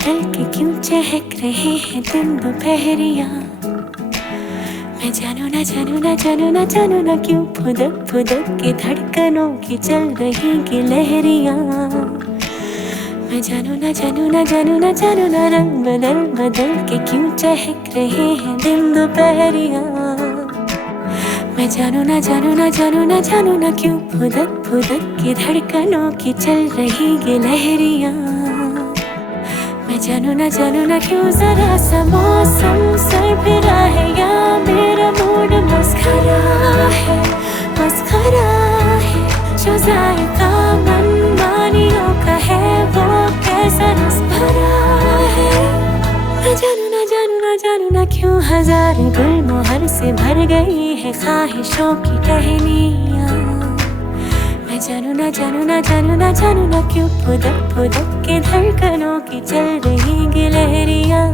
बदल के क्यों चहक रहे हैं दिन दोपहरिया। मैं जानू ना जानू ना जानू ना जानू ना क्यों फुदक फुदक के धड़कनों की चल रही गिलहरियाँ। मैं जानू ना जानू ना जानू ना जानू ना रंग बदल बदल के क्यों चहक रहे हैं दिन दोपहरिया। मैं जानू ना जानू ना जानू ना जानू ना क्यों फुदक फुदक के धड़कनों की चल रही गिलहरियाँ। मैं जानू ना क्यों जरा सा मौसम सरफिरा है या मेरा मूड मस्खरा है जो जायका मनमानियों का है वो कैसा रस भरा है। मैं जानू ना क्यों हजार गुलमोहर से भर गई है ख्वाहिशों की टहनियाँ। मैं जानू ना क्यों फुदक फुदक के धड़कनों की चल रही गिलहरियाँ।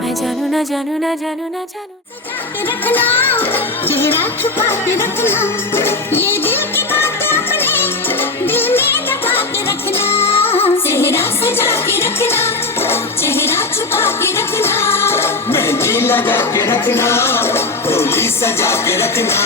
मैं जानू ना सजा के रखना, चेहरा छुपा के रखना, ये दिल की बात अपने दिल में दबा के रखना। चेहरा सजा के रखना, चेहरा छुपा के रखना, मेहंदी लगा के रखना, डोली सजा के रखना।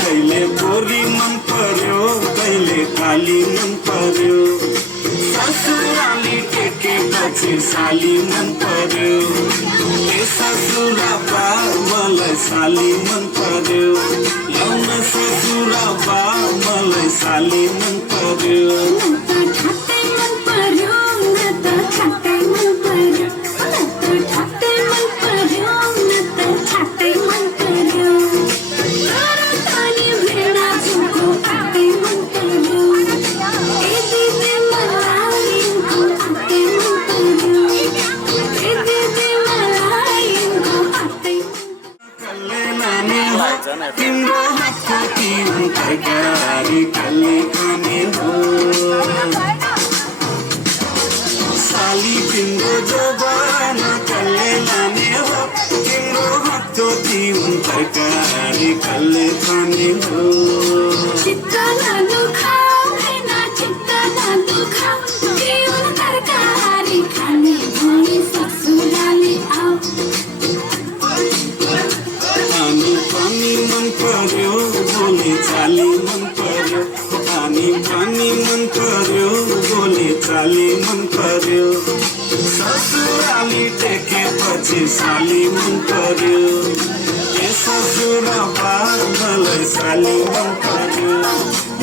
कैले गोरी मन पर्यो कैले काली मन पर्यो ससुराली टेके पछि साली मन पर्यो ए ससुरा बा मलाई साली मन पर्यो लौन ससुरा बा मलाई साली मन पर्यो। तिम्रो हातको तिम्रो तरकारी कल्ले खाने हो साली तिम्रो जवाना कल्ले लाने हो तिम्रो हातको तिम्रो तरकारी कल्ले खाने हो। चित्ता ना दुखाओ ना चित्ता ना दुखाओ तिम्रो तरकारी खाने भोलि ससुराली आओ। पानी मन पर्यो बोले चाली मन पर्यो पानी मन पर्यो बोले चाली मन पर्यो ससुराली टेके पछि साली मन पर्यो ए ससुरा बा मलाई साली मन पर्यो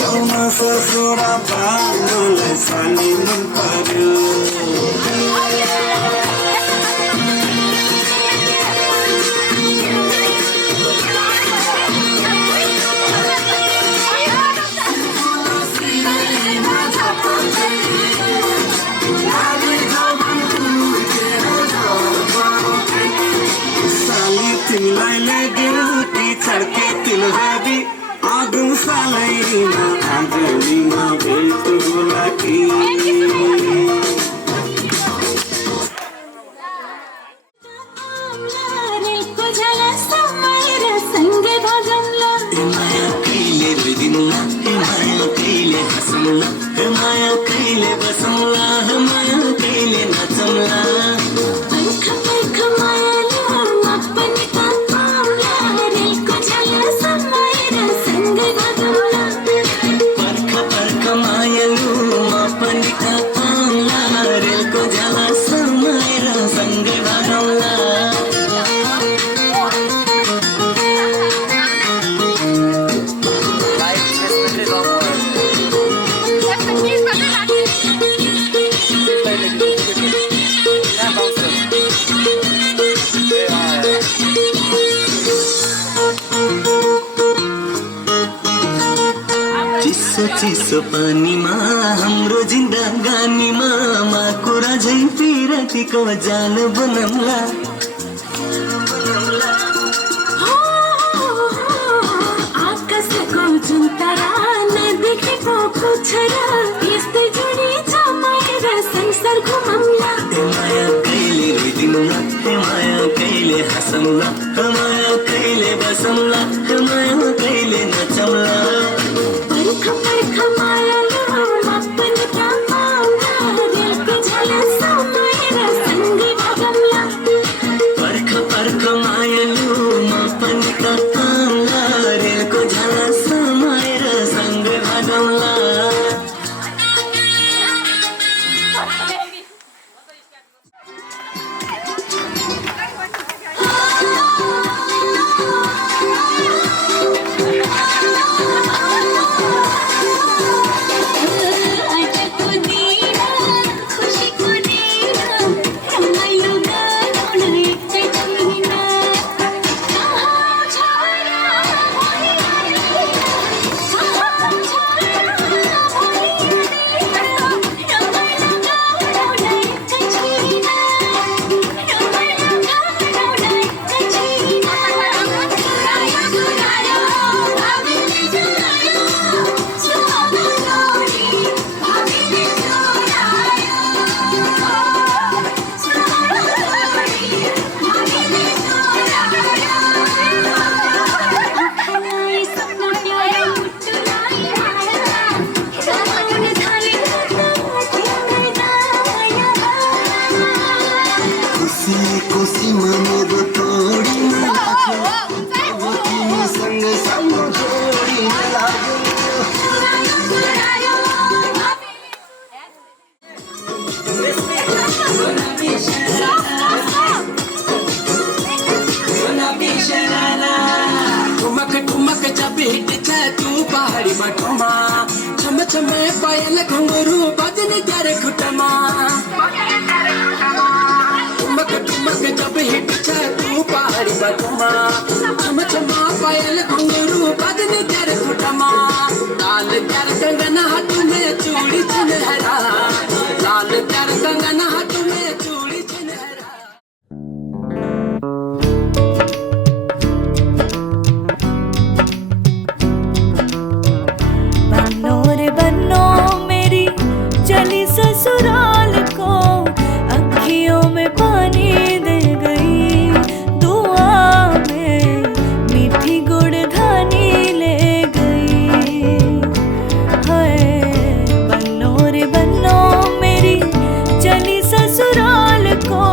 यौन ससुरा बा मलाई साली मन पर्यो। तिमीलाई ड्युटी छड्के तिलहरी आगुम सालैमा आगलीमा भेट होला कि माया कहिले बिदिनुला माया कहिले हसौला माया कहिले बसौला माया कहिले नाचौला। चिसो पानीमा हाम्रो जिन्दगानीमा माकुरा झै पिरातीको जाल बनाउला आकाशको जुन तारा नदेखेको पुच्छरा यस्तै जोडिन्छ माया संसार घुमाउला माया कहिले रोइदिनुला माया कहिले हँसाउला माया कहिले बसौला माया कहिले नचाउला पर्ख पर्ख मायालु पनि पाउला दिलको झलक समाएर सँगै भगौला पर्ख पर्ख मायालु म पनि पाउला दिलको झलक समाएर सँगै भगौला खुसी मनेको तोडिन लाग्यो तिमीसँग सँग जोडिन लाग्यो ठुमक ठुमक जब हिँड्छ तू पहाडी बाटोमा छम छम पायल घुङ्गरू बज्ने त्यारे खुट्टामा ठुमक ठुमक जब हिँड्छ तू पहाडी बाटोमा छम छम पायल घुङ्गरू बज्ने त्यारे खुट्टामा लाल त्यार कंगन हाथ में चूड़ी सुनहरा लाल त्यार कंगन हाथ में चूड़ी सुनहरा बनो रे बनो मेरी चली ससुराल को अखियों में पानी दे गई दुआ में मीठी गुड़धानी ले गई हाय बनो रे बनो मेरी चली ससुराल को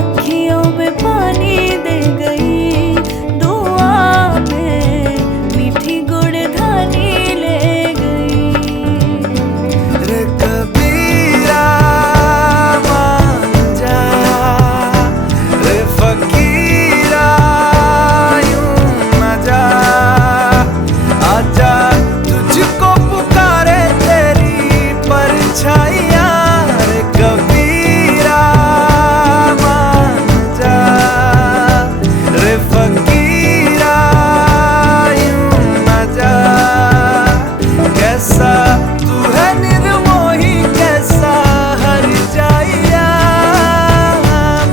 अखियों में पानी दे गई दुआ में मीठी गुड़धानी ले गई रे कबीरा मान जा रे फकीरा यूं न जा आजा तुझको पुकारे तेरी परछाइयाँ रे कबीरा मान जा रे फकीरा यूं न जा कैसा तू है निर्मोही कैसा हर जाइया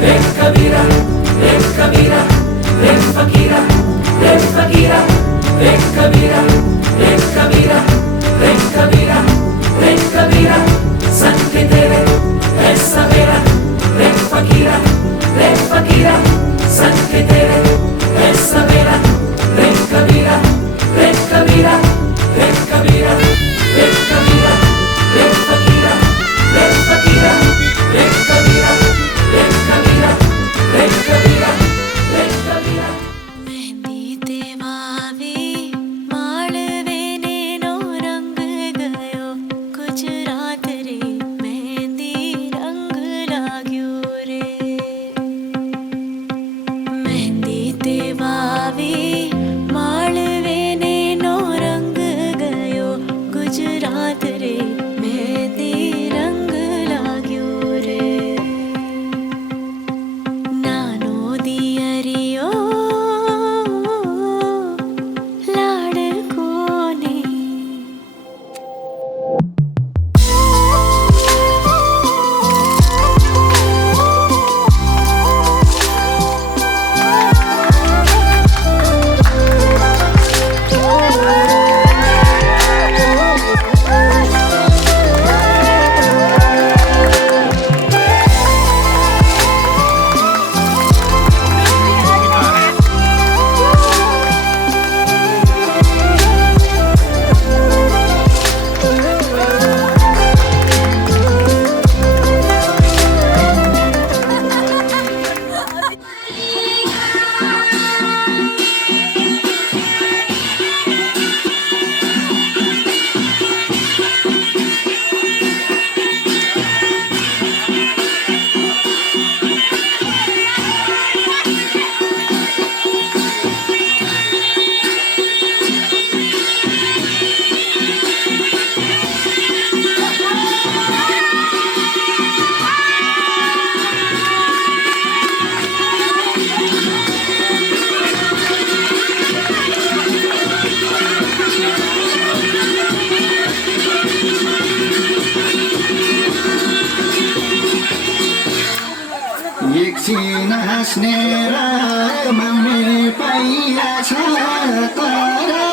रे कबीरा रे कबीरा रे फकीरा रे फकीरा रे कबीरा रे कबीरा रे कबीरा रे कबीरा संग तेरे है सवेरा रे फकीरा संग तेरे है सवेरा रे कबीरा रे कबीरा रे कबीरा रे कबीरा रे फकीरा रे फकीरा रे कबीरा रे कबीरा रे कबीरा रे कबीरा मेहंदी देवावी माळवेनेनो रंग गयो गुजरात रे मेहंदी रंग लाग्यो रे मेहंदी एकछिन हाँस्ने र रमाउने पाइया छ तर